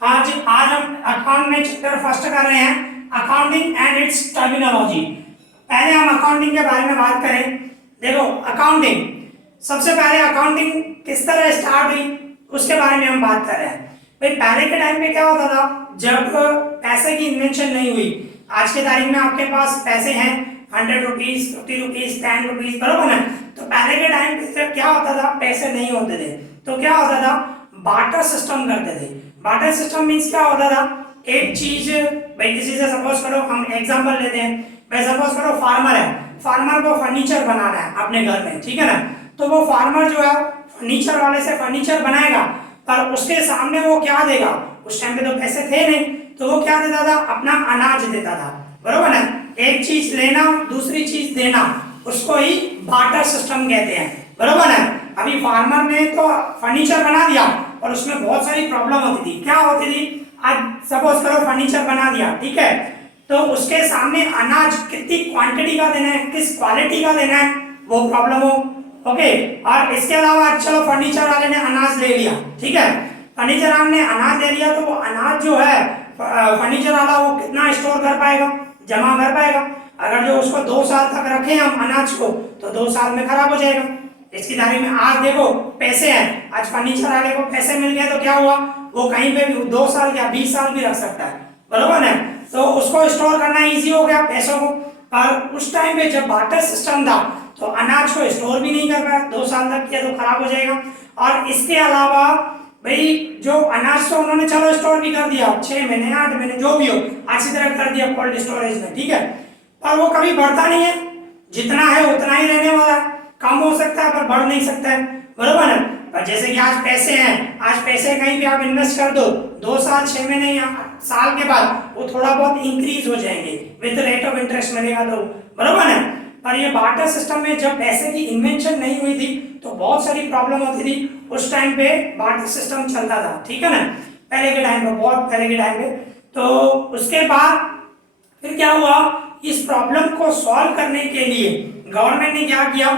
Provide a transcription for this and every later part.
आज हम अकाउंट में चैप्टर फर्स्ट कर रहे हैं, अकाउंटिंग एंड इट्स टर्मिनोलॉजी। पहले हम अकाउंटिंग के बारे में बात करें। देखो अकाउंटिंग, सबसे पहले अकाउंटिंग किस तरह स्टार्ट हुई उसके बारे में हम बात कर रहे हैं। भाई पहले के टाइम में क्या होता था, जब पैसे की इन्वेंशन नहीं हुई, आज के तारीख में आपके पास पैसे हैं 100 रुपीज, 50 रुपीज, 10 रुपीज, बरोबर ना। तो पहले के टाइम पे क्या होता था, पैसे नहीं होते थे तो क्या होता था, बार्टर सिस्टम करते थे। बार्टर सिस्टम मींस क्या होता था, एक चीज, भाई किसी से सपोज करो, हम एग्जांपल लेते हैं, भाई सपोज करो फार्मर है, फार्मर को फर्नीचर बनाना है अपने घर में, ठीक है ना। तो वो फार्मर जो है फर्नीचर वाले से फर्नीचर बनाएगा, पर उसके सामने वो क्या देगा, उस टाइम पे तो पैसे थे नहीं, तो वो क्या देता था, अपना अनाज देता था, बरोबर ना। एक चीज लेना दूसरी चीज देना, उसको ही बार्टर सिस्टम कहते हैं, बरोबर ना। अभी फार्मर ने तो फर्नीचर बना दिया और उसमें बहुत सारी प्रॉब्लम होती थी। क्या होती थी, आज सपोज करो फर्नीचर बना दिया, ठीक है, तो उसके सामने अनाज कितनी क्वांटिटी का देना है, किस क्वालिटी का देना है, वो प्रॉब्लम हो, ओके। और इसके अलावा चलो फर्नीचर वाले ने अनाज ले लिया, ठीक है, फर्नीचर वाले ने अनाज ले लिया, तो वो अनाज जो है फर्नीचर वाला वो कितना स्टोर कर पाएगा, जमा कर पाएगा। अगर जो उसको 2 साल तक रखे हम अनाज को, तो 2 साल में खराब हो जाएगा। इसकी तारीख में आज देखो पैसे हैं, आज फर्नीचर वाले को पैसे मिल गए तो क्या हुआ, वो कहीं पे भी 2 साल या 20 साल भी रख सकता है, बरोबर है। तो उसको स्टोर करना इजी हो गया पैसों को। पर उस टाइम पे जब बार्टर सिस्टम था तो अनाज को स्टोर भी नहीं कर पाया, 2 साल तक किया तो खराब हो जाएगा। और इसके अलावा भाई जो अनाज तो उन्होंने चलो स्टोर भी कर दिया, 6 महीने 8 महीने जो भी हो अच्छी तरह कर दिया कोल्ड स्टोरेज में, ठीक है, पर वो कभी बढ़ता नहीं है, जितना है उतना ही रहने वाला है, कम हो सकता है पर बढ़ नहीं सकता है, बरोबर है। पर जैसे कि आज पैसे हैं, आज पैसे कहीं भी आप इन्वेस्ट कर दो, 2 साल 6 महीने या साल के बाद वो थोड़ा बहुत इंक्रीज हो जाएंगे विद रेट ऑफ इंटरेस्ट मिलेगा, तो बरोबर है। पर ये बार्टर सिस्टम में जब पैसे की इन्वेंशन नहीं हुई थी तो बहुत सारी प्रॉब्लम होती थी, उस टाइम पे बार्टर सिस्टम चलता था, ठीक है ना, पहले के टाइम पे, बहुत पहले के टाइम पे। तो उसके बाद फिर क्या हुआ, इस प्रॉब्लम को सॉल्व करने के लिए गवर्नमेंट ने क्या किया,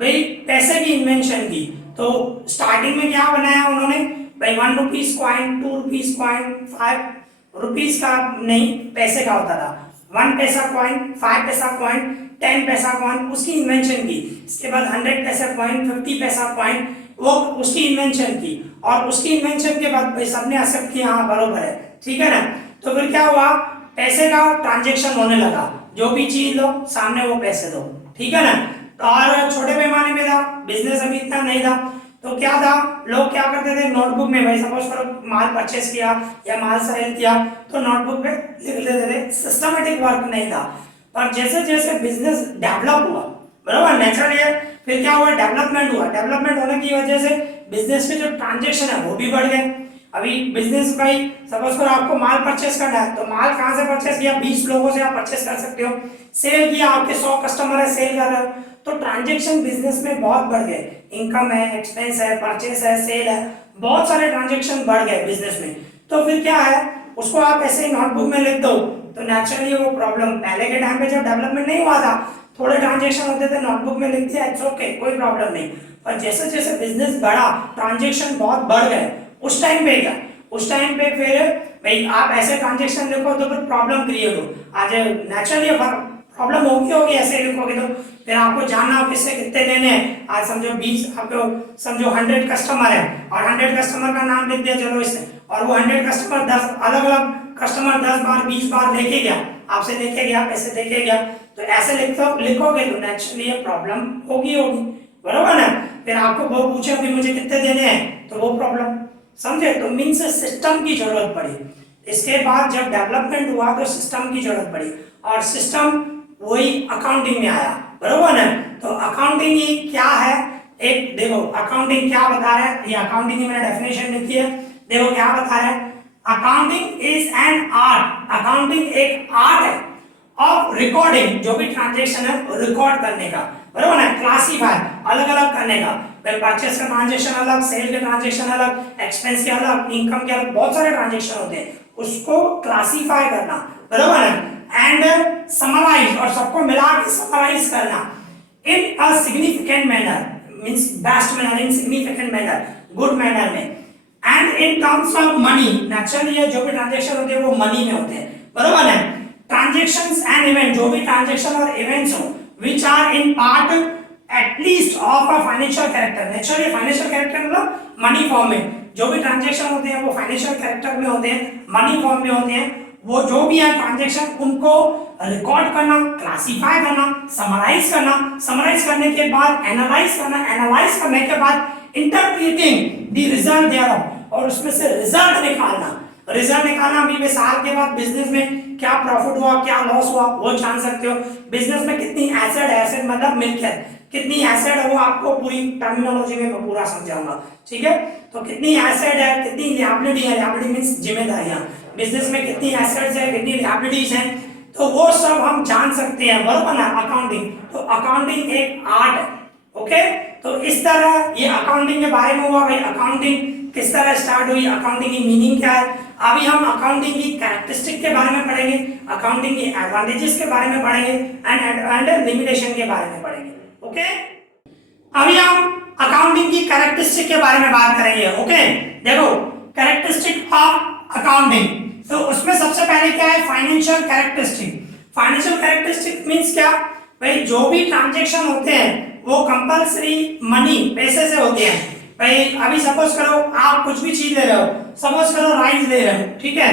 भाई पैसे की इन्वेंशन की। तो स्टार्टिंग में क्या बनाया उन्होंने, भाई 1 rupees coin, 2 rupees coin, 5 rupees का नहीं, पैसे का होता था, 1 पैसा कॉइन, 5 पैसा कॉइन, 10 पैसा कॉइन, उसकी इन्वेंशन की। इसके बाद 100 पैसा कॉइन, 50 पैसा कॉइन, वो उसकी इन्वेंशन की। और उसकी इन्वेंशन के बाद भाई सबने एक्सेप्ट किया, हाँ बरोबर है, ठीक है ना। तो फिर क्या हुआ, पैसे का ट्रांजेक्शन होने लगा, जो भी चीज लो सामने वो पैसे दो, ठीक है ना। और छोटे पैमाने में था, बिजनेस अभी इतना नहीं था, तो क्या था, लोग क्या करते थे, नोटबुक में, भाई सपोज करो माल परचेस किया या माल सेल किया तो नोटबुक में लिख लेते थे, सिस्टमेटिक वर्क नहीं था। पर जैसे जैसे बिजनेस डेवलप हुआ, बराबर, नेचुरली है, फिर क्या हुआ, डेवलपमेंट हुआ, डेवलपमेंट होने की वजह से बिजनेस के जो ट्रांजेक्शन है वो भी बढ़ गए। अभी बिजनेस, भाई सपोज करो आपको माल परचेस करना है, तो माल कहाँ से परचेस किया, 20 लोगों से आप परचेस कर सकते हो। सेल किया, आपके 100 कस्टमर है, सेल कर रहे हो, तो ट्रांजेक्शन बिजनेस में बहुत बढ़ गए, इनकम है, एक्सपेंस है, परचेस है, सेल है, बहुत सारे ट्रांजेक्शन बढ़ गए बिजनेस में। तो फिर क्या है, उसको आप ऐसे ही नोटबुक में लिख दो, तो नेचुरली वो प्रॉब्लम, पहले के टाइम पे जब डेवलपमेंट नहीं हुआ था, थोड़े ट्रांजेक्शन होते थे, नोटबुक में लिख दिया, इट्स ओके, कोई प्रॉब्लम नहीं। पर जैसे जैसे बिजनेस बढ़ा, ट्रांजेक्शन बहुत बढ़ गए, उस टाइम पे क्या, उस टाइम पे फिर भाई आप ऐसे ट्रांजेक्शन लिखो तो फिर प्रॉब्लम क्रिएट हो, आज नेचुरली प्रॉब्लम होगी, ऐसे लिखोगे तो फिर आपको जानना हो किससे कितने लेने हैं। आज समझो 20, आपको समझो 100 कस्टमर है और 100 कस्टमर का नाम लिख दिया चलो इससे, और वो 100 कस्टमर 10 अलग अलग कस्टमर 10 बार 20 बार लेके गया, आपसे लेके गया, पैसे देके गया, तो ऐसे लिखोगे तो नेचुरली ये प्रॉब्लम होगी, बरोबर ना। फिर आपको वो पूछे कि मुझे कितने देने हैं, तो वो प्रॉब्लम, समझे। तो मीन्स सिस्टम की जरूरत पड़ी। इसके बाद जब डेवलपमेंट हुआ तो सिस्टम की जरूरत पड़ी, और सिस्टम वही अकाउंटिंग में आया, बरोबर ना। तो अकाउंटिंग ही क्या है, एक देखो अकाउंटिंग क्या बता रहा है, ये अकाउंटिंग की मैंने डेफिनेशन लिखी है, देखो क्या बता रहा है, accounting is an art, accounting एक आर्ट है ऑफ रिकॉर्डिंग, जो भी ट्रांजेक्शन है रिकॉर्ड करने का, बरोबर ना, क्लासीफाई अलग अलग करने का, परचेस का ट्रांजेक्शन अलग, सेल के ट्रांजेक्शन अलग, एक्सपेंस के अलग, इनकम के अलग, बहुत सारे ट्रांजेक्शन होते हैं, उसको क्लासीफाई करना, बरोबर है, एंड समराइज, और सबको मिला के समराइज करना in a significant manner, means best manner, in significant manner, good manner में, and in terms of money, naturally ये जो भी ट्रांजेक्शन होते हैं वो मनी में होते हैं, बरोबर है। ट्रांजेक्शंस एंड इवेंट, जो भी ट्रांजेक्शन और इवेंट्स हो which are in part at least of a financial character, naturally financial character मतलब मनी फॉर्म में, जो भी ट्रांजेक्शन होते हैं वो फाइनेंशियल कैरेक्टर में होते हैं, मनी फॉर्म में होते हैं। वो जो भी है ट्रांजेक्शन उनको रिकॉर्ड करना, क्लासिफाई करना, समराइज करने के बाद एनालाइज करना, एनालाइज करने के बाद इंटरप्रेटिंग द रिजल्ट देयरऑफ, और उसमें से रिजल्ट निकालना अभी साल के बाद बिजनेस में क्या प्रॉफिट हुआ, क्या लॉस हुआ वो जान सकते हो। बिजनेस में कितनी एसेट मतलब मिल्कियत कितनी एसेट है वो आपको पूरी टर्मिनोलॉजी में पूरा समझाऊंगा, ठीक है। तो कितनी एसेट है, कितनी लिएबिलिटी है, लिएबिलिटी मींस जिम्मेदारियां, बिजनेस में कितनी एसेट्स है, कितनी लिएबिलिटीज हैं, तो वो सब हम जान सकते हैं, बरोबर ना। अकाउंटिंग, तो अकाउंटिंग एक आर्ट है, ओके। तो इस तरह ये अकाउंटिंग के बारे में हुआ भाई, अकाउंटिंग किस तरह स्टार्ट हुई, अकाउंटिंग की मीनिंग क्या है। अभी हम अकाउंटिंग की कैरेक्टरिस्टिक के बारे में पढ़ेंगे, अकाउंटिंग की एडवांटेजेस के बारे में पढ़ेंगे एंड लिमिटेशन के बारे में पढ़ेंगे, ओके। अभी हम अकाउंटिंग की कैरेक्टरिस्टिक के बारे में बात करेंगे, ओके। देखो कैरेक्टरिस्टिक ऑफ अकाउंटिंग, तो उसमें सबसे पहले क्या है, financial characteristic. Financial characteristic means क्या भाई, जो भी ट्रांजैक्शन होते हैं वो कंपल्सरी मनी, पैसे से होते हैं भाई। अभी सपोज करो आप कुछ भी चीज ले रहे हो, सपोज करो राइस ले रहे हो, ठीक है।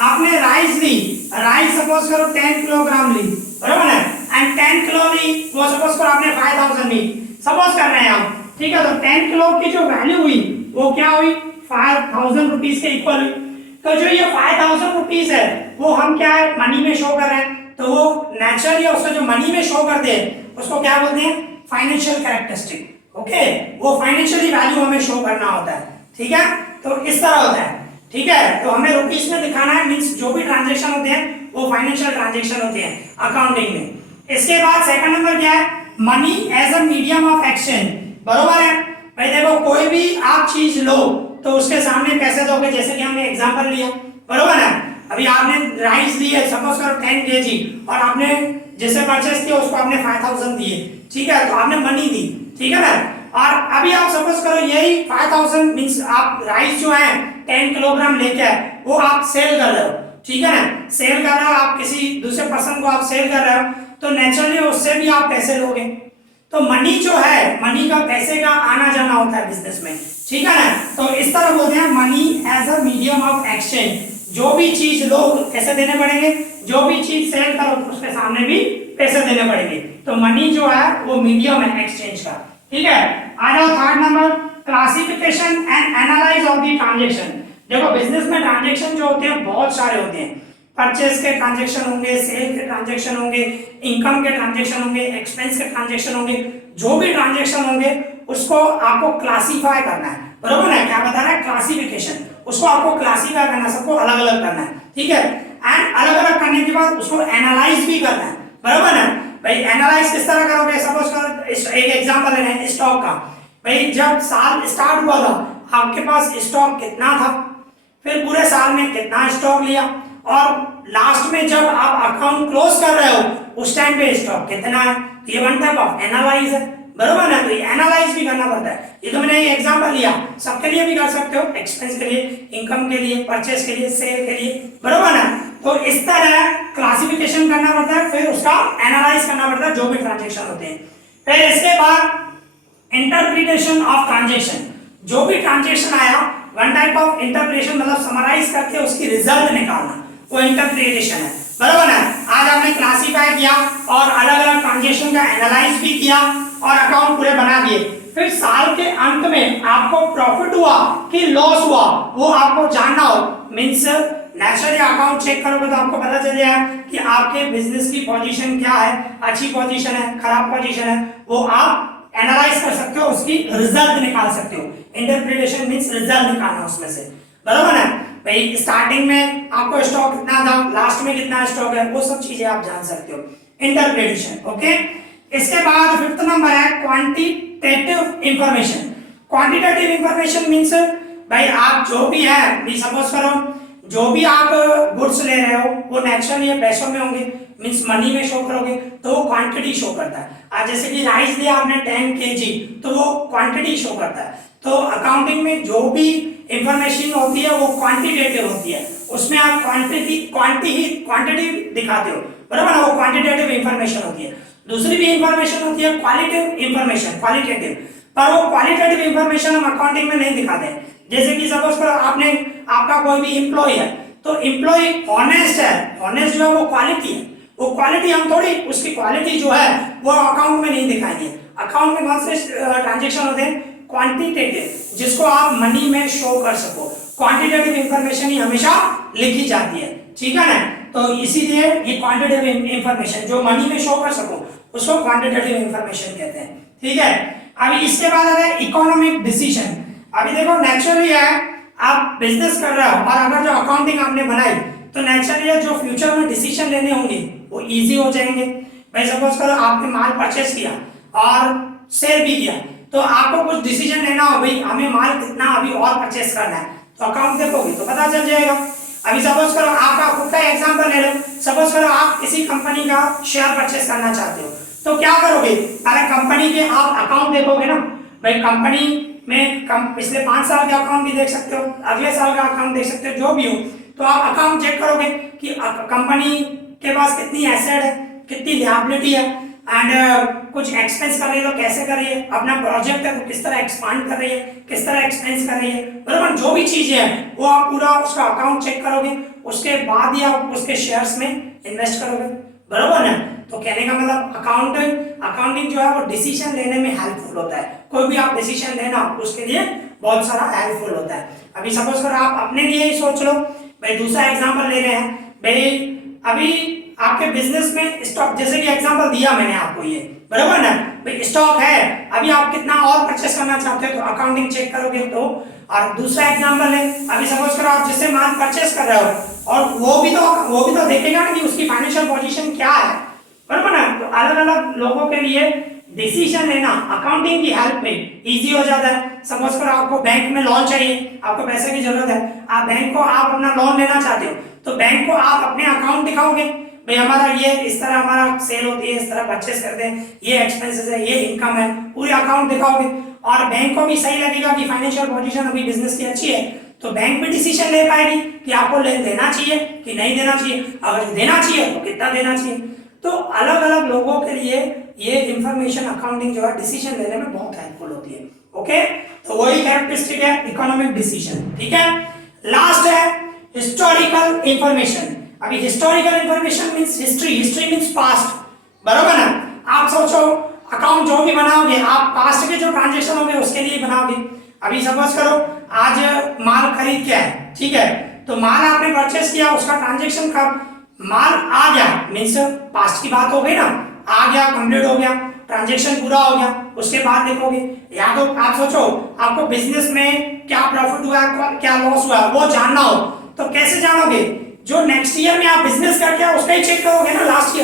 आपने राइस ली, राइस सपोज करो 10 किलोग्राम ली, बराबर है, एंड 10 किलो ली, वो सपोज करो आपने 5000 ली, सपोज कर रहे हैं हम, ठीक है। तो 10 किलो की जो वैल्यू हुई वो क्या हुई, 5000 रुपीज के इक्वल हुई। तो जो ये 5000 रुपीज है वो हम क्या है, मनी में शो कर रहे हैं, तो वो नेचुरली उसको जो मनी में शो कर दे उसको क्या बोलते हैं, फाइनेंशियल कैरेक्टरिस्टिक, ओके। वो फाइनेंशियली वैल्यू हमें शो करना होता है, ठीक है। तो इस तरह होता है, ठीक है। तो हमें रुपीस में दिखाना है, मींस जो भी ट्रांजैक्शन होते हैं वो फाइनेंशियल ट्रांजैक्शन होते हैं अकाउंटिंग में। इसके बाद सेकंड नंबर क्या है, money as a medium of exchange, बरोबर है भाई। देखो कोई भी आप चीज लो तो उसके सामने पैसे दोगे, जैसे कि हमने एग्जांपल लिया, बरोबर है। अभी आपने राइस ली है सपोज करो 10 केजी, और आपने जिसे परचेस किया उसको आपने 5000 दिए, ठीक है। तो आपने मनी दी, ठीक है ना। और अभी आप सपोज करो यही 5000 मींस आप राइस जो है 10 किलोग्राम लेके आए, वो आप सेल कर रहे हो, ठीक है ना। सेल कर रहे हो आप, किसी दूसरे पर्सन को आप सेल कर रहे हो, तो नेचुरली उससे भी आप पैसे लोगे। तो मनी जो है, मनी का पैसे का आना जाना होता है बिजनेस में, ठीक है ना। तो इस तरह बोलते हैं money as a medium of exchange. जो भी चीज लो पैसे देने पड़ेंगे, जो भी चीज सेल करो उसके सामने भी पैसे देने पड़ेंगे। तो मनी जो है वो मीडियम है एक्सचेंज का, ठीक है। आ जाओ third number, classification and analyse of the transaction. देखो बिजनेस में ट्रांजैक्शन जो होते हैं बहुत सारे होते हैं, परचेस के ट्रांजैक्शन होंगे, सेल के ट्रांजैक्शन होंगे, इनकम के ट्रांजैक्शन होंगे, एक्सपेंस के ट्रांजैक्शन होंगे। जो भी ट्रांजैक्शन होंगे उसको आपको क्लासिफाई करना है, बरोबर है। क्या बता रहा है, क्लासिफिकेशन, उसको आपको क्लासिफाई करना है, सबको अलग अलग करना है, ठीक है। एंड अलग अलग करने के बाद उसको एनालाइज भी करना है, बरोबर है भाई। एनालाइज किस तरह करोगे, सपोज करो एक एग्जांपल लेना है स्टॉक का भाई। जब साल स्टार्ट हुआ था आपके पास स्टॉक कितना था, फिर पूरे साल में कितना स्टॉक लिया, और लास्ट में जब आप अकाउंट क्लोज कर रहे हो उस टाइम पे स्टॉक कितना है। तो ये वन टाइप ऑफ एनालाइज है, बरोबर ना। तो ये एनालाइज भी करना पड़ता है। ये तो मैंने एक एग्जांपल लिया, सबके लिए भी कर सकते हो, एक्सपेंस के लिए, इनकम के लिए, परचेस के लिए, सेल के लिए, बरोबर ना। तो इस तरह क्लासिफिकेशन करना पड़ता है, फिर उसका एनालाइज करना पड़ता है जो भी ट्रांजैक्शन होते हैं। फिर इसके बाद इंटरप्रिटेशन ऑफ ट्रांजैक्शन, जो भी ट्रांजैक्शन आया वन टाइप ऑफ इंटरप्रिटेशन मतलब समराइज करके उसकी रिजल्ट निकालना, वो इंटरप्रिटेशन है, बरोबर है। आज आपने क्लासिफाई किया और अलग अलग ट्रांजैक्शन का एनालाइज भी किया और अकाउंट पूरे बना दिए। फिर साल के अंत में आपको प्रॉफिट हुआ कि लॉस हुआ वो आपको जानना हो, मींस नेचुरली अकाउंट चेक करोगे तो आपको पता चल जाएगा कि आपके बिजनेस की पोजीशन क्या है, अच्छी पोजीशन है, खराब पोजीशन है, वो आप एनालाइज कर सकते हो, उसकी रिजल्ट निकाल सकते हो। इंटरप्रिटेशन मींस रिजल्ट निकालना उसमें से, बरोबर है भाई। स्टार्टिंग में आपको स्टॉक कितना था, लास्ट में कितना स्टॉक है, वो सब चीजें आप जान सकते हो, इंटरप्रिटेशन, ओके। इसके बाद फिफ्थ नंबर है quantitative information. Quantitative information means भाई आप जो भी है, भी सपोज करो जो भी आप गुड्स ले रहे हो वो नेचुरली पैसों में होंगे, मींस मनी में शो करोगे तो वो क्वांटिटी शो करता है। आज जैसे कि राइस लिया आपने 10 केजी तो वो क्वांटिटी शो करता है। तो अकाउंटिंग में जो भी इंफॉर्मेशन होती है वो क्वांटिटेटिव होती है, उसमें आप क्वांटिटी दिखाते हो, बराबर ना, वो क्वांटिटेटिव इंफॉर्मेशन होती है। दूसरी भी इंफॉर्मेशन होती है क्वालिटेटिव इंफॉर्मेशन, क्वालिटेटिव, पर वो क्वालिटेटिव इंफॉर्मेशन हम अकाउंटिंग में नहीं दिखाते। जैसे कि सपोज करो आपका कोई भी एम्प्लॉय है, तो एम्प्लॉय ऑनेस्ट है, ऑनेस्ट जो है वो क्वालिटी है, वो क्वालिटी हम थोड़ी उसकी क्वालिटी जो है वो अकाउंट में नहीं दिखाएंगे। अकाउंट में कौन से ट्रांजेक्शन होते हैं? क्वांटिटेटिव, जिसको आप मनी में शो कर सको। क्वांटिटेटिव इंफॉर्मेशन ही हमेशा लिखी जाती है, ठीक है ना। तो इसीलिए ये क्वांटिटेटिव इंफॉर्मेशन जो मनी में शो कर सको उसको क्वांटिटेटिव इंफॉर्मेशन कहते हैं, ठीक है। अभी इसके बाद आता है इकोनॉमिक डिसीजन। अभी देखो नेचुरली है, आप बिजनेस कर रहे हो और अगर जो अकाउंटिंग आपने बनाई तो नेचुरली है जो फ्यूचर में डिसीजन लेने होंगे वो इजी हो जाएंगे। भाई सपोज करो आपने माल परचेस किया और सेल भी किया, तो आपको कुछ डिसीजन लेना हो, भाई हमें माल कितना अभी और परचेस करना है, तो अकाउंट देखोगे तो पता चल जाएगा। अभी सपोज करो आपका खुद का एग्जांपल ले लो, सपोज करो आप किसी कंपनी का शेयर परचेस करना चाहते हो, तो क्या करोगे? पहले कंपनी के आप अकाउंट देखोगे ना, भाई कंपनी में पिछले 5 साल का अकाउंट भी देख सकते हो, अगले साल का अकाउंट देख सकते हो, जो भी हो, तो आप अकाउंट चेक करोगे कि कंपनी के पास कितनी एसेट है, कितनी लिएबिलिटी है, एंड कुछ एक्सपेंस कर रही है तो कैसे कर रही है, अपना प्रोजेक्ट है तो किस तरह एक्सपांड कर रही है, किस तरह एक्सपेंस कर रही है, बराबर। जो भी चीजें हैं वो आप पूरा उसका अकाउंट चेक करोगे, उसके बाद ही आप उसके शेयर्स में इन्वेस्ट करोगे, बराबर ना। तो कहने का मतलब अकाउंटिंग जो है वो डिसीजन लेने में हेल्पफुल होता है। कोई भी आप डिसीजन लेना उसके लिए बहुत सारा हेल्पफुल होता है। अभी सपोज करो आप अपने लिए ही सोच लो, भाई दूसरा एग्जांपल ले रहे हैं, भाई अभी आपके बिजनेस में स्टॉक, जैसे कि एग्जांपल दिया मैंने आपको ये, बराबर ना, भाई स्टॉक है, अभी आप कितना और परचेस करना चाहते हो तो अकाउंटिंग चेक करोगे। तो और दूसरा एग्जांपल है, अभी सपोज करो आप जिससे माल परचेस कर रहे हो और वो भी तो देखेगा ना कि उसकी फाइनेंशियल पोजीशन क्या है, बराबर ना। तो अलग अलग लोगों के लिए डिसीजन लेना अकाउंटिंग की हेल्प में इजी हो जाता है। सपोज करो आपको बैंक में लोन चाहिए, आपको पैसे की जरूरत है, आप बैंक को आप अपना लोन लेना चाहते हो, तो बैंक को आप अपने अकाउंट दिखाओगे, भाई हमारा ये इस तरह हमारा सेल होती है, इस तरह परचेस करते हैं, ये एक्सपेंसेस है, ये इनकम है, पूरे अकाउंट दिखाओगे, और बैंक को भी सही लगेगा कि फाइनेंशियल पोजीशन अभी बिजनेस की अच्छी है, तो बैंक भी डिसीजन ले पाएगी कि आपको लोन देना चाहिए कि नहीं देना चाहिए, अगर देना चाहिए तो कितना देना चाहिए। तो अलग अलग लोगों के लिए ये इंफॉर्मेशन अकाउंटिंग जो है डिसीजन लेने में बहुत हेल्पफुल होती है। ओके, तो वही कैरेक्टरिस्टिक है इकोनॉमिक डिसीजन, ठीक है। लास्ट है हिस्टोरिकल इंफॉर्मेशन। अभी historical information means history means past, बराबर ना। आप सोचो अकाउंट जो भी बनाओगे आप पास्ट के जो ट्रांजैक्शन होंगे उसके लिए बनाओगे। अभी सपोज करो आज माल खरीद के आए, ठीक है, तो माल आपने परचेस किया, उसका ट्रांजैक्शन कब, माल आ गया मींस पास्ट की बात हो गई ना, आ गया, कंप्लीट हो गया, ट्रांजैक्शन पूरा हो गया, उसके बाद देखोगे। या तो आप सोचो आपको बिजनेस में क्या प्रॉफिट हुआ क्या लॉस हुआ वो जानना हो, तो कैसे जानोगे? जो नेक्स्ट ईयर में आप बिजनेस करके आए उसका ही चेक करोगे ना, लास्ट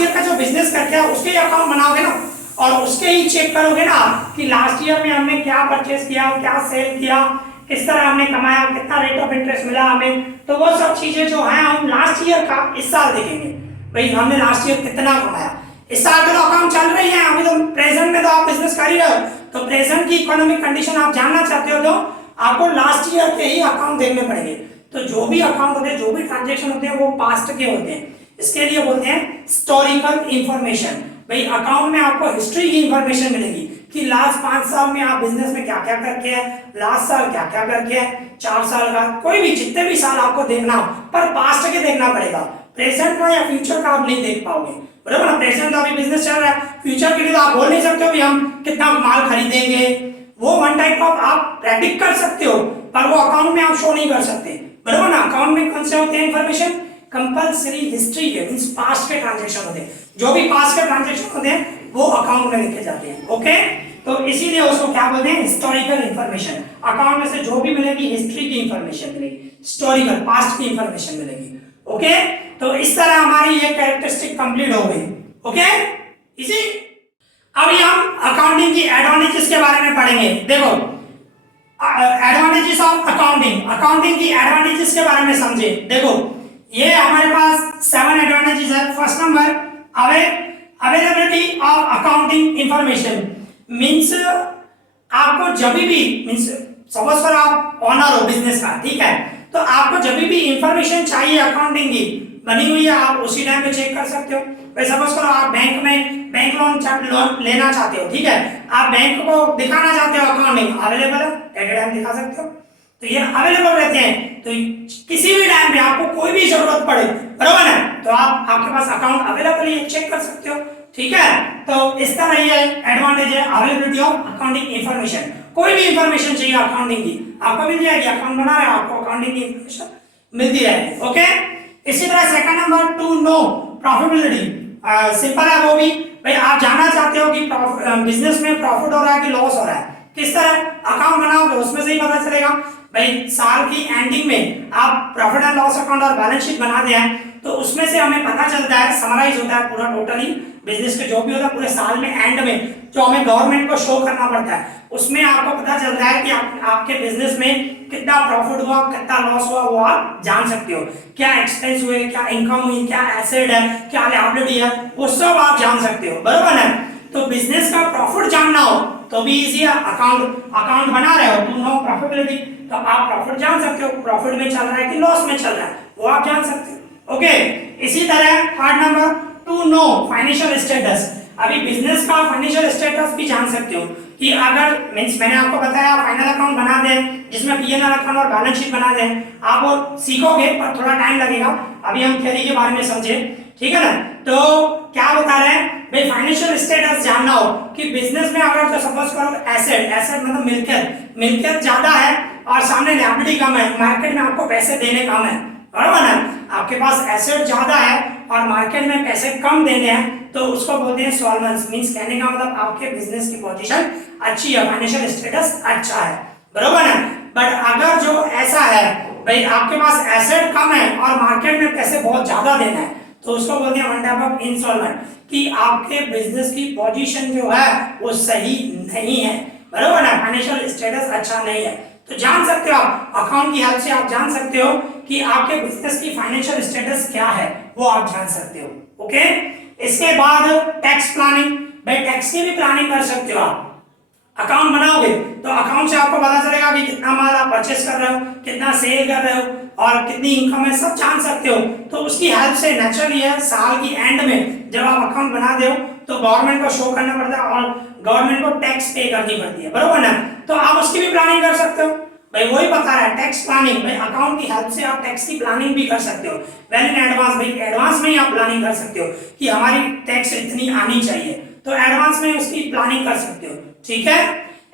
ईयर का जो बिजनेस करके आए उसके ही अकाउंट बनाओगे ना, और उसके ही चेक करोगे ना कि लास्ट ईयर में हमने क्या परचेस किया, क्या सेल किया, किस तरह हमने कमाया, कितना रेट ऑफ इंटरेस्ट मिला हमें। तो वो सब चीजें जो हैं हम लास्ट ईयर का इस साल देखेंगे, भाई हमने लास्ट ईयर कितना कमाया। इस साल तो अकाउंट चल रही है, अभी तो प्रेजेंट में तो आप बिजनेस कर ही रहे हो, तो प्रेजेंट की इकोनॉमिक कंडीशन आप जानना चाहते हो तो आपको लास्ट ईयर के ही अकाउंट देखने पड़ेंगे। तो जो भी अकाउंट होते हैं, जो भी ट्रांजैक्शन होते हैं वो पास्ट के होते हैं, इसके लिए बोलते हैं हिस्टोरिकल इंफॉर्मेशन। भाई अकाउंट में आपको हिस्ट्री की इंफॉर्मेशन मिलेगी कि लास्ट 5 साल में आप बिजनेस में क्या क्या करके है, लास्ट साल क्या क्या करके है, 4 साल का, कोई भी जितने भी साल आपको देखना हो, पर पास्ट के देखना पड़ेगा, प्रेजेंट का या फ्यूचर का आप नहीं देख पाओगे, बराबर ना। प्रेजेंट का अभी बिजनेस चल रहा है, फ्यूचर के लिए तो आप बोल नहीं सकते हो कि हम कितना माल खरीदेंगे, वो वन टाइप ऑफ आप प्रेडिक्ट कर सकते हो पर वो अकाउंट में आप शो नहीं कर सकते, बराबर ना। अकाउंट में कौन से होते हैं इंफॉर्मेशन? कंपलसरी हिस्ट्री के मींस पास्ट के ट्रांजैक्शन होते हैं, जो भी पास्ट के ट्रांजैक्शन होते हैं वो अकाउंट में लिखे जाते हैं। ओके, तो इसीलिए उसको क्या बोलते हैं? Historical information. अकाउंट में से जो भी मिलेगी हिस्ट्री की इंफॉर्मेशन मिलेगी, हिस्टोरिकल पास्ट की इंफॉर्मेशन मिलेगी। ओके, तो इस तरह हमारी ये कैरेक्टरिस्टिक कंप्लीट हो गई। ओके, इसी अभी हम अकाउंटिंग की एडवांटेजेस के बारे में पढ़ेंगे। देखो एडवांटेजेस ऑफ अकाउंटिंग की एडवांटेजेस के बारे में समझे। देखो ये हमारे पास 7 एडवांटेजेस है। First number availability of accounting information means आपको जब भी मींस सपोज करो आप ऑनर हो बिजनेस का, ठीक है, तो आपको जब भी इंफॉर्मेशन चाहिए अकाउंटिंग की बनी हुई है, आप उसी टाइम पे चेक कर सकते हो। भाई सपोज करो आप बैंक में बैंक लोन लेना चाहते हो, ठीक है, आप बैंक को दिखाना चाहते हो अकाउंटिंग, अवेलेबल है, एट टाइम दिखा सकते हो। तो ये अवेलेबल रहते हैं, तो किसी भी टाइम पे आपको कोई भी जरूरत पड़े, बरोबर है, तो आप आपके पास अकाउंट अवेलेबल है, चेक कर सकते हो, ठीक है। तो इस तरह ये एडवांटेज है अवेलेबिलिटी ऑफ अकाउंटिंग इंफॉर्मेशन। कोई भी इंफॉर्मेशन चाहिए अकाउंटिंग की आपको मिल जाएगी, अकाउंट बना रहे हो आपको अकाउंटिंग की इंफॉर्मेशन मिलती रहेगी, ओके। इसी तरह second number to know profitability, simple है वो भी, भाई आप जानना चाहते हो कि बिजनेस में प्रॉफिट हो रहा है कि लॉस हो रहा है, किस तरह अकाउंट बनाओगे उसमें से ही पता चलेगा। भाई साल की एंडिंग में आप प्रॉफिट एंड लॉस अकाउंट और बैलेंस शीट बना दिया है, तो उसमें से हमें पता चलता है, समराइज होता है पूरा टोटली बिजनेस के जो भी होता है पूरे साल में एंड में जो हमें गवर्नमेंट को शो करना पड़ता है, उसमें आपको पता चलता है कि आपके बिजनेस में कितना प्रॉफिट हुआ कितना लॉस हुआ, वो आप जान सकते हो। क्या एक्सपेंस हुए, क्या इनकम हुई, क्या एसेट है, क्या लायबिलिटी है, वो सब आप जान सकते हो, बरोबर है। तो बिजनेस का प्रॉफिट जानना हो तो भी इजी है, अकाउंट बना रहे हो टू नो प्रॉफिटेबिलिटी, तो आप प्रॉफिट जान सकते हो, प्रॉफिट में चल रहा है कि लॉस में चल रहा है, वो आप जान सकते हो, ओके। इसी तरह third number to know financial status, अभी बिजनेस का फाइनेंशियल स्टेटस भी जान सकते हो कि अगर मींस मैंने आपको बताया फाइनल अकाउंट बना दें जिसमें पीएनआर अकाउंट और बैलेंस शीट बना दें, आप वो सीखोगे पर थोड़ा टाइम लगेगा, अभी हम थ्योरी के बारे में समझे, ठीक है ना। तो क्या बता रहे हैं भाई, फाइनेंशियल स्टेटस जानना हो कि बिजनेस में अगर तो सपोज करो एसेट मतलब मिल्कियत ज्यादा है और सामने लायबिलिटी कम है, मार्केट में आपको पैसे देने कम है, बराबर ना, आपके पास एसेट ज्यादा है और मार्केट में पैसे कम देने हैं, तो उसको बोलते हैं सॉल्वेंस, मींस कहने का मतलब आपके बिजनेस की पोजीशन अच्छी है, फाइनेंशियल स्टेटस अच्छा है, बराबर है। बट अगर जो ऐसा है भाई आपके पास एसेट कम है और मार्केट में पैसे बहुत ज्यादा देना है, तो उसको बोलते हैं वन टाइप ऑफ इंसॉल्वेंट, कि आपके बिजनेस की पोजीशन जो है वो सही नहीं है, बराबर ना, फाइनेंशियल स्टेटस अच्छा नहीं है। तो जान सकते हो आप अकाउंट की हेल्प से आप जान सकते हो कि आपके बिजनेस की फाइनेंशियल स्टेटस क्या है, वो आप जान सकते हो, ओके। इसके बाद टैक्स प्लानिंग, भाई टैक्स की भी प्लानिंग कर सकते हो आप, अकाउंट बनाओगे तो अकाउंट से आपको पता चलेगा कि कितना माल आप परचेस कर रहे हो, कितना सेल कर रहे हो और कितनी इनकम है, सब जान सकते हो। तो उसकी हेल्प से नेचुरली है साल की एंड में जब आप अकाउंट बना दो तो गवर्नमेंट को शो करना पड़ता है और गवर्नमेंट को टैक्स पे करनी पड़ती है, बरोबर ना, तो आप उसकी भी प्लानिंग कर सकते हो। भाई वही बता रहा है टैक्स प्लानिंग, भाई अकाउंट की हेल्प से आप टैक्स की प्लानिंग भी कर सकते हो, वेल इन एडवांस, भाई एडवांस में ही आप प्लानिंग कर सकते हो कि हमारी टैक्स इतनी आनी चाहिए, तो एडवांस में उसकी प्लानिंग कर सकते हो, ठीक है।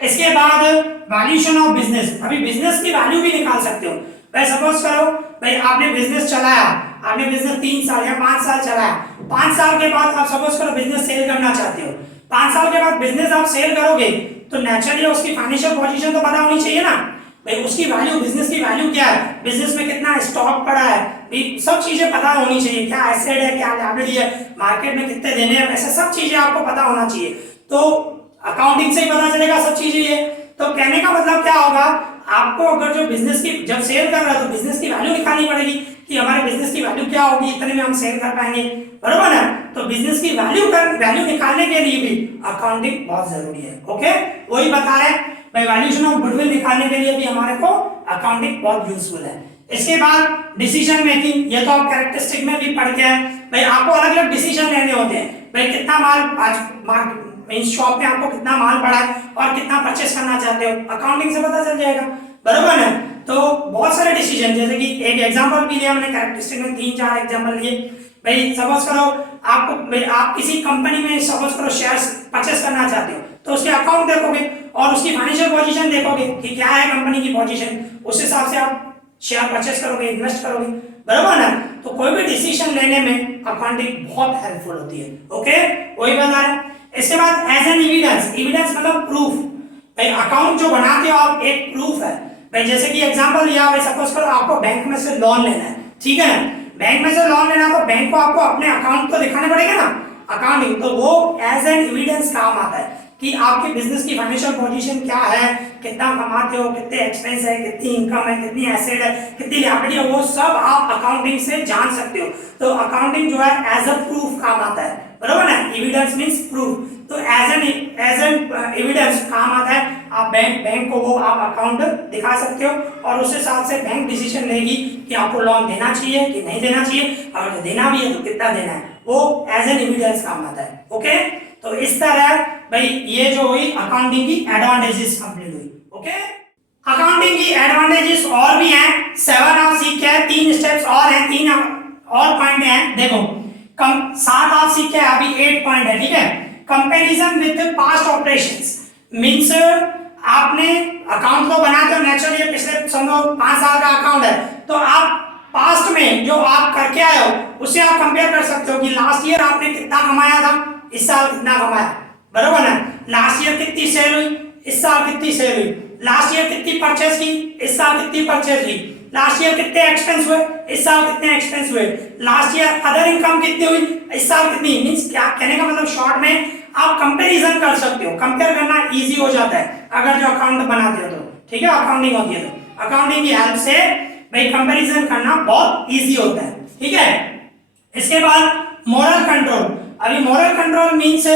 इसके बाद वैल्यूएशन ऑफ बिजनेस, अभी बिजनेस की वैल्यू भी निकाल सकते हो। भाई सपोज करो भाई आपने बिजनेस चलाया, आपने बिजनेस 3 साल या 5 साल चलाया, 5 साल के बाद आप सपोज करो बिजनेस सेल करना चाहते हो, 5 साल के बाद बिजनेस आप सेल करोगे तो नेचुरली उसकी फाइनेंशियल पोजीशन तो पता होनी चाहिए ना, भाई उसकी वैल्यू, बिजनेस की वैल्यू क्या है, बिजनेस में कितना स्टॉक पड़ा है, भाई सब चीजें पता होनी चाहिए, क्या एसेट है, क्या लायबिलिटी है, मार्केट में कितने देने हैं, ऐसे सब चीजें आपको पता होना चाहिए। तो अकाउंटिंग से ही पता चलेगा सब चीजें ये। तो कहने का मतलब क्या होगा, आपको अगर जो बिजनेस की जब सेल कर रहा है तो बिजनेस की वैल्यू निकालनी पड़ेगी कि हमारे बिजनेस की वैल्यू क्या होगी, इतने में हम सेल कर पाएंगे, बरोबर ना। तो बिजनेस की वैल्यू निकालने के लिए भी अकाउंटिंग बहुत जरूरी है, ओके। वही बता रहे हैं भाई वैल्यूएशन ऑफ गुडविल निकालने के लिए भी हमारे को अकाउंटिंग बहुत यूजफुल है। इसके बाद डिसीजन मेकिंग, ये तो आप कैरेक्टरिस्टिक में भी पढ़ के हैं, भाई आपको अलग अलग डिसीजन लेने होते हैं, भाई कितना माल आज मींस शॉप में आपको कितना माल पड़ा है और कितना परचेस करना चाहते हो, अकाउंटिंग से पता चल जाएगा, बरोबर है। तो बहुत सारे डिसीजन, जैसे कि एक एग्जांपल भी लिया मैंने कैरेक्टरिस्टिक में 3-4 एग्जांपल लिए। भाई सपोज करो आप किसी कंपनी में सपोज करो शेयर्स परचेस करना चाहते हो, तो उसके अकाउंट देखोगे और उसकी फाइनेंशियल पोजीशन देखोगे कि क्या है कंपनी की पोजीशन, उस हिसाब से आप शेयर परचेस करोगे, इन्वेस्ट करोगे, बरोबर ना। तो कोई भी डिसीजन लेने में अकाउंटिंग बहुत हेल्पफुल होती है, ओके। वही बता रहे हैं। इसके बाद एज एन एविडेंस, एविडेंस मतलब प्रूफ, भाई अकाउंट जो बनाते हो आप एक प्रूफ है। भाई जैसे कि एग्जांपल लिया, भाई सपोज करो आपको बैंक में से लोन लेना है, ठीक है, बैंक में से लोन लेना तो बैंक को आपको अपने अकाउंट तो दिखाने पड़ेगा ना, अकाउंटिंग, तो वो एज एन एविडेंस काम आता है कि आपके बिजनेस की फाइनेंशियल पोजीशन क्या है, कितना कमाते हो, कितने एक्सपेंस है, कितनी इनकम है, कितनी एसेट है, कितनी लिएबिलिटी है, वो सब आप अकाउंटिंग से जान सकते हो। तो अकाउंटिंग जो है एज अ प्रूफ काम आता है, बरोबर ना, एविडेंस मींस प्रूफ। तो एज एन एविडेंस काम आता है। आप बैंक को वो आप अकाउंट दिखा सकते हो और उस हिसाब से बैंक डिसीजन लेगी कि आपको लोन देना चाहिए कि नहीं देना चाहिए, अगर देना भी है तो कितना देना है, वो एज एन एविडेंस काम आता है। ओके, तो इस तरह भाई ये जो हुई अकाउंटिंग की एडवांटेजेस कंप्लीट हुई। ओके, अकाउंटिंग की एडवांटेजेस और भी हैं, 7 आप सीख के, 3 स्टेप्स और हैं, 3 और पॉइंट हैं। देखो कम 7 आप सीख के, अभी 8 पॉइंट है, ठीक है। Comparison with past operations means आपने अकाउंट तो बनाते हो नेचुरली, पिछले समझो 5 साल का अकाउंट है, तो आप पास्ट में जो आप करके आए हो उससे आप कंपेयर कर सकते हो कि लास्ट ईयर आपने कितना कमाया था, इस साल कितना कमाया, बरोबर ना। लास्ट ईयर कितनी सेल हुई, इस साल कितनी सेल हुई, लास्ट ईयर कितनी परचेज की, इस साल कितनी परचेज हुई, लास्ट ईयर कितने एक्सपेंस हुए, इस साल कितने एक्सपेंस हुए, लास्ट ईयर अदर इनकम कितनी हुई, इस साल कितनी। मींस क्या कहने का मतलब शॉर्ट में आप कंपैरिजन कर सकते हो, कंपेयर करना इजी हो जाता है अगर जो अकाउंट बनाते हो तो, ठीक है, अकाउंटिंग होती है तो अकाउंटिंग की हेल्प से भाई कंपैरिजन करना बहुत इजी होता है, ठीक है। इसके बाद मोरल कंट्रोल। अभी मोरल कंट्रोल मींस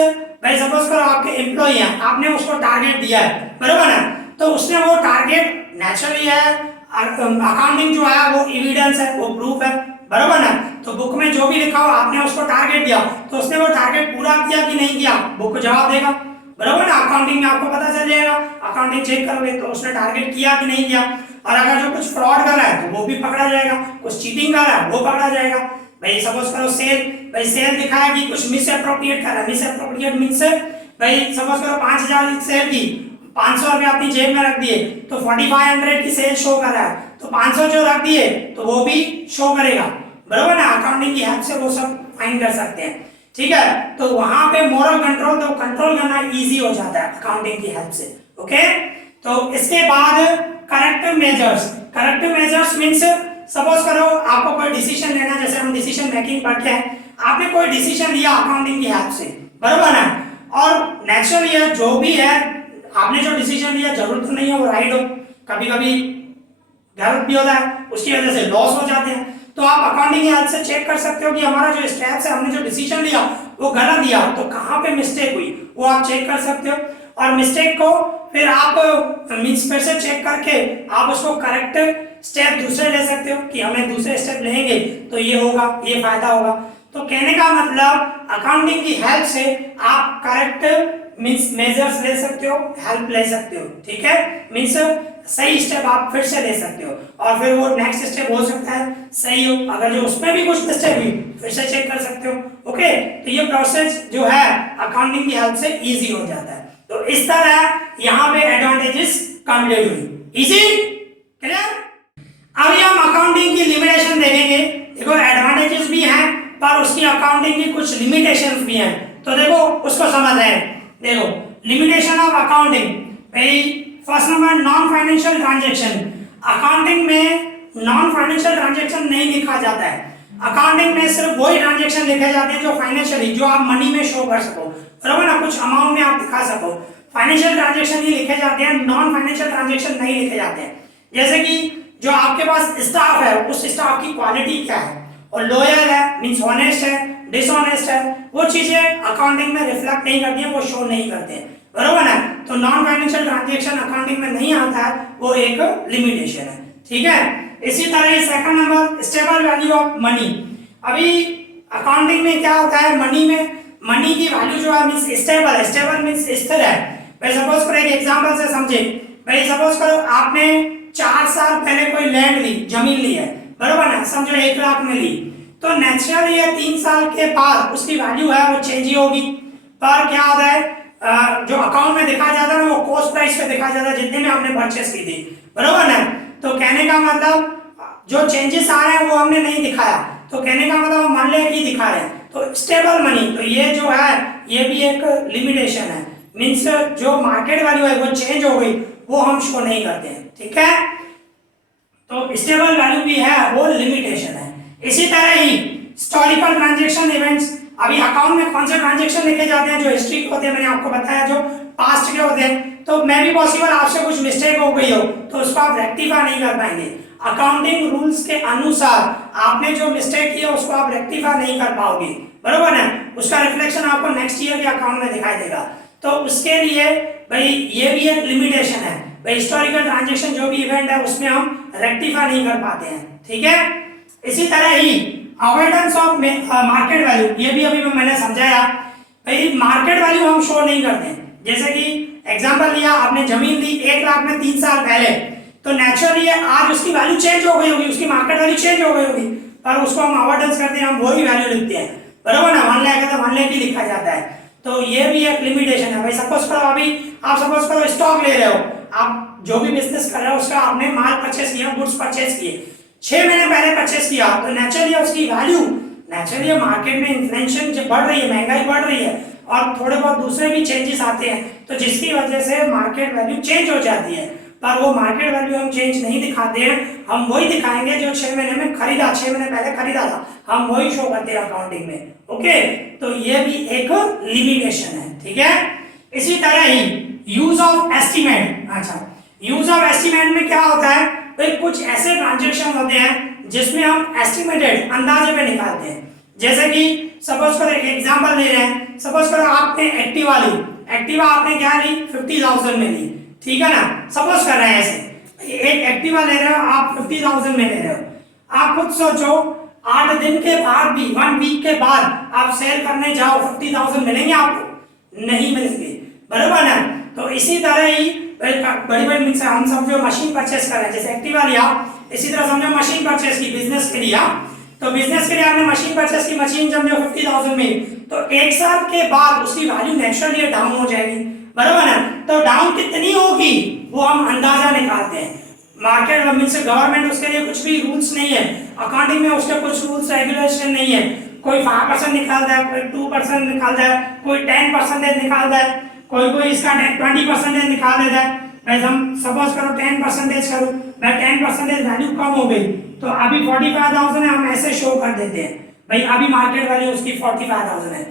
भाई सपोज करो आपके एम्प्लॉय हैं, आपने उसको टारगेट दिया है, बरोबर है, तो उसने वो टारगेट नेचुरली है, अकाउंटिंग जो है वो एविडेंस है, वो प्रूफ है, बरोबर ना। तो बुक में जो भी लिखा हो आपने उसको टारगेट दिया, तो उसने वो टारगेट पूरा किया कि नहीं किया, बुक को जवाब देगा, बरोबर ना। अकाउंटिंग में आपको पता चल जाएगा, अकाउंटिंग चेक करोगे तो उसने टारगेट किया कि नहीं किया। और अगर जो कुछ फ्रॉड कर रहा है तो वो भी पकड़ा जाएगा, कुछ चीटिंग कर रहा है वो पकड़ा जाएगा। भाई सपोज करो सेल, भाई सेल दिखाया कि कुछ मिस अप्रोप्रिएट कर रहा है, मिस अप्रोप्रिएट मींस भाई सपोज करो 5000 की सेल की, 500 रुपए अपनी जेब में रख दिए तो 4500 की सेल शो कर रहा है, तो 500 जो रख दिए तो वो भी शो करेगा, बरोबर ना। अकाउंटिंग की हेल्प से वो सब फाइंड कर सकते हैं, ठीक है। तो वहां पे मोरल कंट्रोल तो कंट्रोल करना इजी हो जाता है अकाउंटिंग की हेल्प से। ओके, तो इसके बाद corrective measures. Corrective measures means suppose करो आपको कोई डिसीजन लेना, जैसे हम डिसीजन मेकिंग पढ़ते हैं, आपने कोई डिसीजन लिया अकाउंटिंग की हेल्प से, बरोबर है, और नेचुरली है जो भी है आपने जो डिसीजन लिया जरूरत तो नहीं है वो राइट हो, कभी कभी गलत भी होता है, उसकी वजह से लॉस हो जाते हैं। तो आप अकाउंटिंग की हेल्प से चेक कर सकते हो कि हमारा जो स्टेप्स है, हमने जो डिसीजन लिया वो गलत दिया तो कहाँ पे मिस्टेक हुई, वो आप चेक कर सकते हो। और मिस्टेक को फिर आप मींस फिर से चेक करके आप उसको करेक्ट स्टेप दूसरे ले सकते हो कि हमें दूसरे स्टेप लेंगे तो ये होगा, ये फायदा होगा। तो कहने का मतलब अकाउंटिंग की हेल्प से आप करेक्ट मींस मेजर्स ले सकते हो, हेल्प ले सकते हो, ठीक है। मींस सही स्टेप आप फिर से ले सकते हो और फिर वो नेक्स्ट स्टेप हो सकता है सही हो, अगर जो उसमें भी कुछ मिस्टेक हुई फिर से चेक कर सकते हो। ओके, तो ये प्रोसेस जो है अकाउंटिंग की हेल्प से इजी हो जाता है। तो इस तरह यहाँ पे एडवांटेजेस कंप्लीट हुई, इजी, क्लियर। अभी हम अकाउंटिंग की लिमिटेशन देखेंगे। देखो एडवांटेजेस भी हैं पर उसकी अकाउंटिंग की कुछ लिमिटेशंस भी हैं, तो देखो उसको समझ रहे हैं। देखो लिमिटेशन ऑफ अकाउंटिंग, भाई first number non financial transaction. Accounting में नॉन फाइनेंशियल ट्रांजैक्शन नहीं लिखा जाता है, अकाउंटिंग में सिर्फ वही ट्रांजैक्शन लिखे जाते हैं जो फाइनेंशियली, जो आप मनी में शो कर सको, बराबर ना, कुछ अमाउंट में आप दिखा सको। फाइनेंशियल ट्रांजैक्शन ही लिखे जाते हैं, नॉन फाइनेंशियल ट्रांजैक्शन नहीं लिखे जाते हैं। जैसे कि जो आपके पास स्टाफ है उस स्टाफ की क्वालिटी क्या है, और लॉयल है मींस ऑनेस्ट है, डिसऑनेस्ट है, वो चीजें अकाउंटिंग में रिफ्लेक्ट नहीं करती है, वो शो नहीं करते हैं, बरोबर है। तो नॉन फाइनेंशियल ट्रांजैक्शन अकाउंटिंग में नहीं आता है, वो एक लिमिटेशन है, ठीक है। इसी तरह second number stable value of money. अभी अकाउंटिंग में क्या होता है, मनी में मनी की वैल्यू जो है मींस स्टेबल है, स्टेबल मींस स्थिर है। भाई सपोज करो एक एग्जांपल से समझे, भाई सपोज करो आपने 4 साल पहले कोई लैंड ली, जमीन ली है, बरोबर ना, समझो 1 लाख में ली, तो नेचुरली ये 3 साल के बाद उसकी वैल्यू है वो चेंज ही होगी। पर क्या होता है जो अकाउंट में दिखाया जाता है ना वो कॉस्ट प्राइस पे दिखाया जाता है जितने में आपने परचेस की थी, बरोबर ना। तो कहने का मतलब जो चेंजेस आ रहे हैं वो हमने नहीं दिखाया, तो कहने का मतलब हम मान ले कि दिखा रहे हैं। तो स्टेबल मनी, तो ये जो है ये भी एक लिमिटेशन है, मींस जो मार्केट वैल्यू है वो चेंज हो गई वो हम शो नहीं करते हैं, ठीक है। तो स्टेबल वैल्यू भी है वो लिमिटेशन है। इसी तरह ही हिस्टोरिकल ट्रांजैक्शन इवेंट्स, अभी अकाउंट में कौन से ट्रांजेक्शन लिखे जाते हैं, जो हिस्ट्री के होते हैं, मैंने आपको बताया, जो पास्ट के होते हैं। तो मैं भी पॉसिबल आपसे कुछ मिस्टेक हो गई हो तो उसको आप रेक्टिफाई नहीं कर पाएंगे। अकाउंटिंग रूल्स के अनुसार आपने जो मिस्टेक किया उसको आप रेक्टिफाई नहीं कर पाओगे, बरोबर ना। उसका रिफ्लेक्शन आपको नेक्स्ट ईयर के अकाउंट में दिखाई देगा। तो उसके लिए भाई ये भी एक लिमिटेशन है भाई, हिस्टोरिकल ट्रांजैक्शन जो भी इवेंट है उसमें हम रेक्टिफाई नहीं कर पाते हैं, ठीक है। इसी तरह ही अवॉइडेंस ऑफ मार्केट वैल्यू, ये भी अभी मैंने समझाया भाई, मार्केट वैल्यू हम शो नहीं करते हैं। जैसे कि एग्जांपल लिया, आपने जमीन ली 1 लाख में 3 साल पहले, तो नेचुरली आज उसकी वैल्यू चेंज हो गई होगी, उसकी मार्केट वैल्यू चेंज हो गई होगी, पर उसको हम अवॉइडेंस करते हैं, हम वही वैल्यू लिखते हैं, बराबर ना। 1 लाख है तो 1 लाख ही लिखा जाता है। तो ये भी एक लिमिटेशन है भाई। सपोज करो अभी आप सपोज करो स्टॉक ले रहे हो, आप जो भी बिजनेस कर रहे हो उसका आपने माल परचेस किया, गुड्स परचेस किए, 6 महीने पहले परचेस किया, तो नेचुरली उसकी वैल्यू, नेचुरली मार्केट में इन्फ्लेशन जब बढ़ रही है, महंगाई बढ़ रही है और थोड़े बहुत दूसरे भी चेंजेस आते हैं, तो जिसकी वजह से मार्केट वैल्यू चेंज हो जाती है। पर वो मार्केट वैल्यू हम चेंज नहीं दिखाते हैं, हम वही दिखाएंगे जो 6 महीने में खरीदा, 6 महीने पहले खरीदा था, हम वही शो करते हैं अकाउंटिंग में, ओके। तो ये भी एक लिमिटेशन है, ठीक है। इसी तरह ही यूज ऑफ एस्टिमेट। अच्छा, यूज ऑफ एस्टिमेट में क्या होता है भाई, कुछ ऐसे ट्रांजैक्शन होते हैं जिसमें हम एस्टिमेटेड अंदाजे पे निकालते हैं। जैसे कि सपोज करो एक एग्जांपल ले रहे हैं, सपोज करो आपने एक्टिवा ली, एक्टिवा आपने क्या ली 50,000 में ली, ठीक है ना। सपोज कर रहे हैं ऐसे, एक एक्टिवा ले रहे हो आप 50,000 में ले रहे हो। आप खुद सोचो 8 दिन के बाद भी, 1 वीक के बाद आप सेल करने जाओ, 50,000 मिलेंगे आपको? नहीं मिलेंगे, बराबर ना। तो इसी तरह ही बड़ी बड़ी मिक्सर, हम समझो मशीन परचेस कर रहे हैं, जैसे एक्टिवा लिया, इसी तरह समझो मशीन परचेस की बिजनेस के लिए, तो बिजनेस के लिए आपने मशीन परचेस की, मशीन समझो 50,000 में, तो 1 साल के बाद उसकी वैल्यू नेचुरली डाउन हो जाएगी, बराबर ना। तो डाउन कितनी होगी वो हम अंदाजा निकालते हैं। मार्केट मींस गवर्नमेंट उसके लिए कुछ भी रूल्स नहीं है, अकाउंटिंग में उसके कुछ रूल्स रेगुलेशन नहीं है। कोई 5% निकालता है, कोई 2% निकालता है, कोई 10% निकालता है, कोई इसका 20% निकाल देता है। भाई हम सपोज करो 10% करो, भाई 10% वैल्यू कम हो गई, तो अभी 45,000 है, हम ऐसे शो कर देते हैं भाई अभी मार्केट वैल्यू उसकी 45,000 है।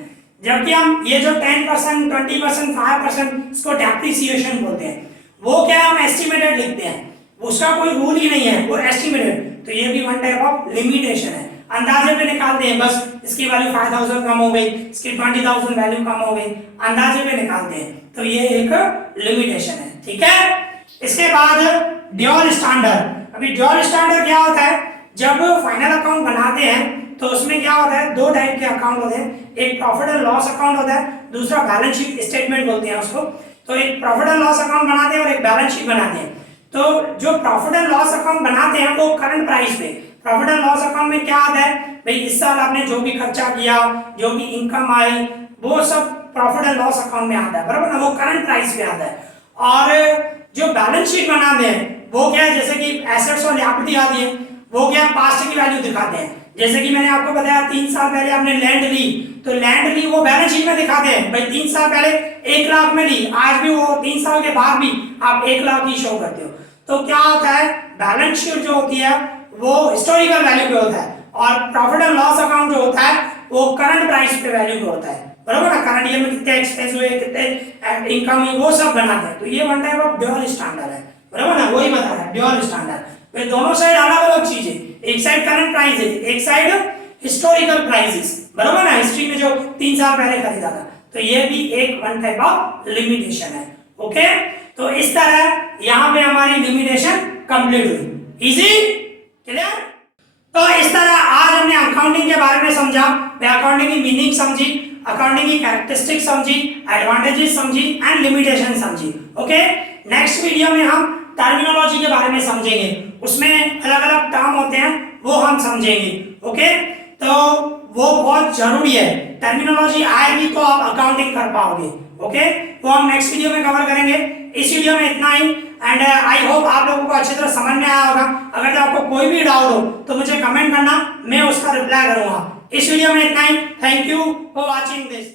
जबकि हम ये जो 10%, 20%, 5% इसको डेप्रिसिएशन बोलते हैं, वो क्या हम एस्टिमेटेड लिखते हैं, उसका कोई रूल ही नहीं है, वो एस्टिमेटेड। तो ये भी वन टाइप ऑफ लिमिटेशन है, अंदाजे पे निकालते हैं, बस इसकी वैल्यू 5,000 कम हो गई, इसकी 20,000 वैल्यू कम हो गई, अंदाजे पे निकालते हैं। तो ये एक लिमिटेशन है, ठीक है। इसके बाद ड्यूअल स्टैंडर्ड। अभी ड्यूअल स्टैंडर्ड क्या होता है, जब फाइनल अकाउंट बनाते हैं तो उसमें क्या होता है, 2 टाइप के अकाउंट होते हैं, एक प्रॉफिट एंड लॉस अकाउंट होता है, दूसरा बैलेंस शीट स्टेटमेंट बोलते हैं उसको। तो एक प्रॉफिट एंड लॉस अकाउंट बनाते हैं और एक बैलेंस शीट बनाते हैं। तो जो प्रॉफिट एंड लॉस अकाउंट बनाते हैं वो करंट प्राइस पे, प्रॉफिट एंड लॉस अकाउंट में क्या आता है भाई, इस साल आपने जो भी खर्चा किया, जो भी इनकम आई, वो सब प्रॉफिट एंड लॉस अकाउंट में आता है, बराबर ना, वो करंट प्राइस पे आता है। और जो बैलेंस शीट बनाते हैं वो क्या है, जैसे कि एसेट्स और लायबिलिटी आती है, वो क्या पास्ट की वैल्यू दिखाते हैं। जैसे कि मैंने आपको बताया 3 साल पहले आपने लैंड ली, तो लैंड ली वो बैलेंस शीट में दिखाते हैं भाई 3 साल पहले 1 लाख में ली, आज भी वो 3 साल के बाद भी आप 1 लाख ही शो करते हो। तो क्या होता है, बैलेंस शीट जो होती है वो हिस्टोरिकल वैल्यू पे होता है और प्रॉफिट एंड लॉस अकाउंट जो होता है वो करंट प्राइस पे वैल्यू पे होता है, बराबर ना। करंट ईयर में कितने एक्सपेंस हुए, कितने इनकम हुई, वो सब बनाते हैं। तो ये one type of dual standard है, बराबर ना, वही बता रहा है ड्यूअल स्टैंडर्ड। वे दोनों साइड अलग अलग चीज है, एक साइड करंट प्राइस है, एक साइड हिस्टोरिकल प्राइसेस, बराबर ना, हिस्ट्री में जो 3 साल पहले खरीदा था। तो ये भी एक वन टाइप ऑफ लिमिटेशन है, ओके। तो इस तरह यहाँ पे हमारी लिमिटेशन कंप्लीट हुई, इजी, क्लियर। तो इस तरह आज हमने अकाउंटिंग के बारे में समझा, अकाउंटिंग की मीनिंग समझी, अकाउंटिंग की कैरेक्टरिस्टिक समझी, एडवांटेजेस समझी एंड लिमिटेशन समझी, ओके। नेक्स्ट वीडियो में हम टर्मिनोलॉजी के बारे में समझेंगे, उसमें अलग अलग टर्म होते हैं वो हम समझेंगे, ओके। तो वो बहुत जरूरी है, टर्मिनोलॉजी आएगी तो आप अकाउंटिंग कर पाओगे, ओके। वो हम नेक्स्ट वीडियो में कवर करेंगे। इस वीडियो में इतना ही एंड आई होप आप लोगों को अच्छी तरह समझ में आया होगा। अगर आपको कोई भी डाउट हो तो मुझे कमेंट करना, मैं उसका रिप्लाई करूंगा। इस वीडियो में इतना ही, thank you for watching this.